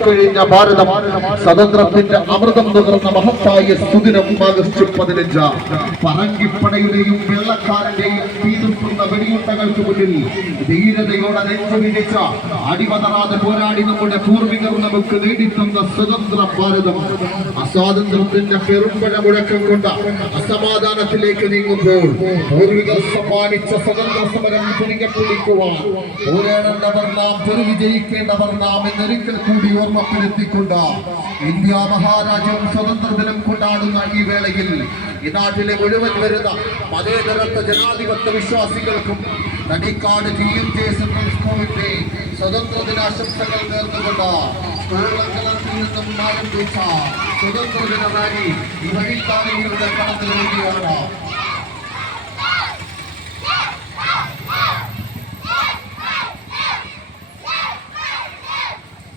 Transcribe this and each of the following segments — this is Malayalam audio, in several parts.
കഴിഞ്ഞ ഭാരതം സ്വതന്ത്രത്തിന്റെ അമൃതം നുകർന്ന മഹത്തായ സുദിനം ആഗസ്റ്റ് 15. പറങ്കിപ്പടയുടെയും വെള്ളക്കാരന്റെയും തീർക്കുന്ന വെടിയുണ്ടകൾക്ക് മുന്നിൽ ധീരതയോടെ നെഞ്ചുപിടിച്ച അടിവതറാതെ പോരാടി നമ്മുടെ പൂർവികർ നമുക്ക് നേടിത്തന്ന സ്വതന്ത്ര ഭാരതം അസ്വാതന്ത്ര്യത്തിന്റെ പെരുമ്പഴ മുഴക്കം കൊണ്ട് അസമാധാനത്തിലേക്ക് നീങ്ങുമ്പോൾ പൂർവികർ സമ്മാനിച്ച സ്വതന്ത്ര സമരം തിരികെ പിടിക്കുവാൻ പോരാടേണ്ടവർ നാം വിജയിക്കേണ്ടവർ നാം എന്നൊരിക്കൽ കൂടി ഓർമ്മപ്പെടുത്തിക്കൊണ്ട് ഇന്ത്യ മഹാരാജ്യം സ്വതന്ത്ര ദിനം കൊണ്ടാടുന്ന ഈ വേളയിൽ ഈ നാട്ടിലെ മുഴുവൻ വരുന്ന മതേതരത്വ ജനാധിപത്യ വിശ്വാസികൾക്കും തടിക്കാട് GMJ സ്കൂളിന്റെ സ്വതന്ത്ര ദിനാശംസകൾ നേർന്നുകൊണ്ട് സ്കൂളത്തിൽ നിന്നും ആരംഭിച്ച സ്വതന്ത്ര ദിന റാലി ഈ വഴിത്താരങ്ങളുടെ കടന്നിരിക്കുകയാണ്.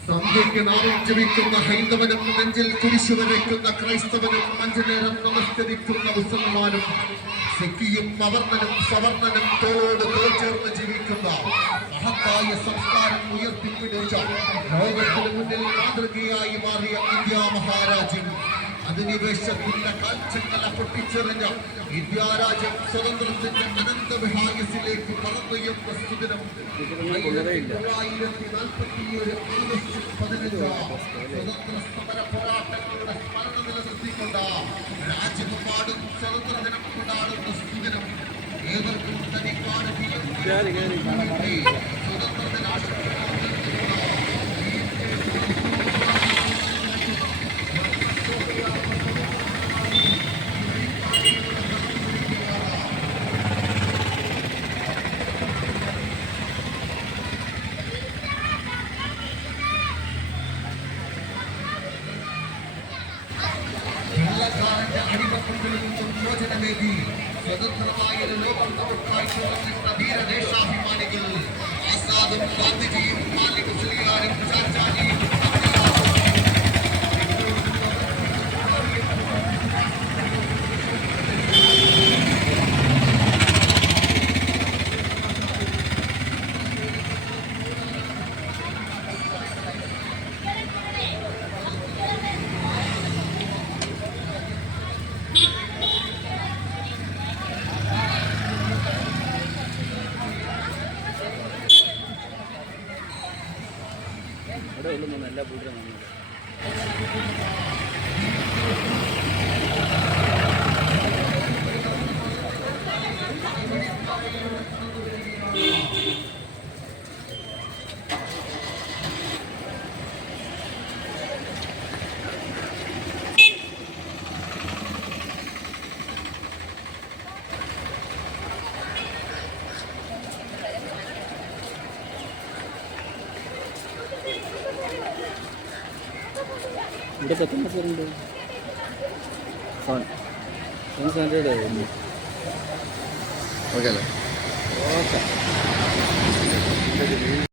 സന്ധ്യയ്ക്ക് നാമം ജപിക്കുന്ന ഹൈന്ദവനും നെഞ്ചിൽ കുരിശു വരയ്ക്കുന്ന ക്രൈസ്തവനും അഞ്ചുനേരം നമസ്കരിക്കുന്ന മുസൽമാനും സിഖിയും അവർണനും സവർണനും തോളോട് തോൾ ചേർന്ന് ജീവിക്കുന്ന മഹത്തായ സംസ്കാരം ഉയർത്തിപ്പിടിച്ച ലോകത്തിന് മുന്നിൽ മാതൃകയായി മാറിയ ഇന്ത്യ മഹാരാജ്യം അധിനിവേശത്തിന്റെ കാഴ്ചകളെ പൊട്ടിച്ചെറിഞ്ഞ ഇന്ത്യ രാജ്യം സ്വതന്ത്രത്തിന്റെ അനന്ത വിഹായസിലേക്ക് പറന്നുയർന്ന സുദിനം 1947 ആഗസ്റ്റ് 15 സ്വതന്ത്ര സമര പോരാട്ടങ്ങളുടെ സ്മരണ നിലനിർത്തിക്കൊണ്ട് രാജ്യമെമ്പാടും സ്വതന്ത്ര ദിനം കൊണ്ടാടുന്ന സുദിനം ഏവർക്കും തനിക്കാട് സ്വതന്ത്ര ദിനാശംസകൾ അടിമപ്പുകളിൽ നിന്നും മോചനമേകി സ്വതന്ത്രമായ ലോകം നമുക്കായി തുറന്നിട്ട ധീരദേശാഭിമാനികൾ ആസാദും ഗാന്ധിജിയും മാലിക് മുസ്ലിയാരും ചാച്ചാജിയും നല്ല പൂട്ടാണ്. ഇവിടെ തെക്കുന്ന സ്ഥലമുണ്ട്. ഓക്കെ അല്ലേ? ഓക്കെ.